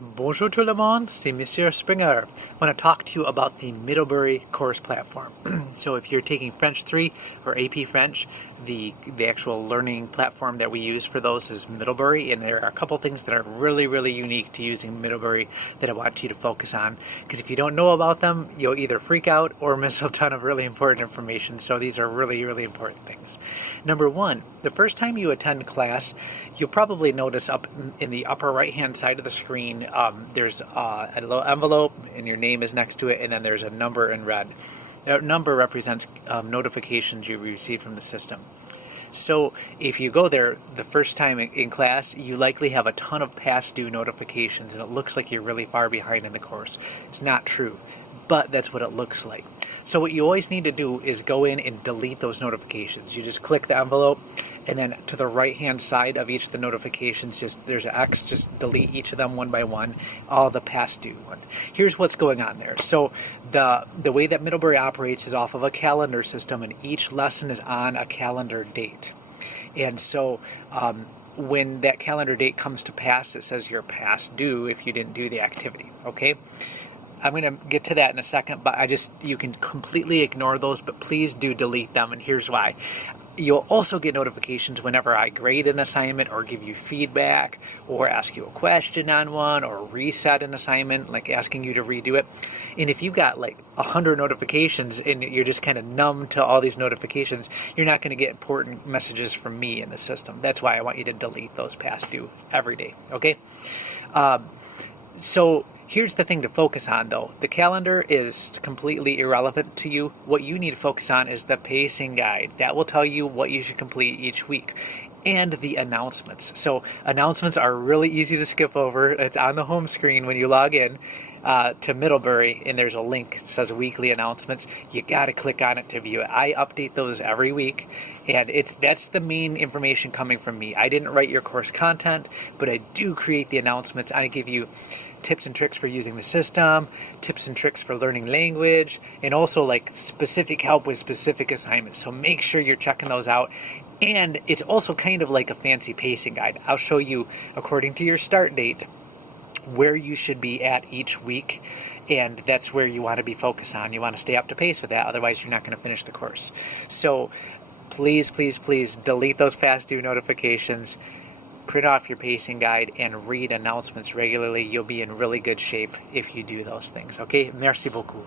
Bonjour tout le monde, c'est Monsieur Springer. I want to talk to you about the Middlebury course platform. So if you're taking French 3 or AP French, the actual learning platform that we use for those is Middlebury, and there are a couple things that are really unique to using Middlebury that I want you to focus on, because if you don't know about them, you'll either freak out or miss a ton of really important information. So these are really important things. Number one, the first time you attend class, you'll probably notice up in the upper right hand side of the screen, there's a little envelope and your name is next to it, and then there's a number in red. That number represents notifications you receive from the system. So if you go there the first time in class, you likely have a ton of past due notifications and it looks like you're really far behind in the course. It's not true, but that's what it looks like. So what you always need to do is go in and delete those notifications. You just click the envelope, and then to the right hand side of each of the notifications, there's an X, just delete each of them one by one, all the past due ones. Here's what's going on there. So the way that Middlebury operates is off of a calendar system, and each lesson is on a calendar date. And so when that calendar date comes to pass, it says you're past due if you didn't do the activity, okay? I'm going to get to that in a second, but you can completely ignore those, but please do delete them, and here's why. You'll also get notifications whenever I grade an assignment or give you feedback or ask you a question on one or reset an assignment, like asking you to redo it. And if you've got like 100 notifications and you're just kind of numb to all these notifications, you're not going to get important messages from me in the system. That's why I want you to delete those past due every day, okay? So here's the thing to focus on, though. The calendar is completely irrelevant to you. What you need to focus on is the pacing guide. That will tell you what you should complete each week. And the announcements. So announcements are really easy to skip over. It's on the home screen when you log in to Middlebury, and there's a link that says weekly announcements. You got to click on it to view it. I update those every week, and that's the main information coming from me. I didn't write your course content, but I do create the announcements. I give you tips and tricks for using the system, tips and tricks for learning language, and also like specific help with specific assignments. So make sure you're checking those out. And it's also kind of like a fancy pacing guide. I'll show you, according to your start date, where you should be at each week. And that's where you want to be focused on. You want to stay up to pace with that. Otherwise, you're not going to finish the course. So please delete those past due notifications. Print off your pacing guide and read announcements regularly. You'll be in really good shape if you do those things. Okay? Merci beaucoup.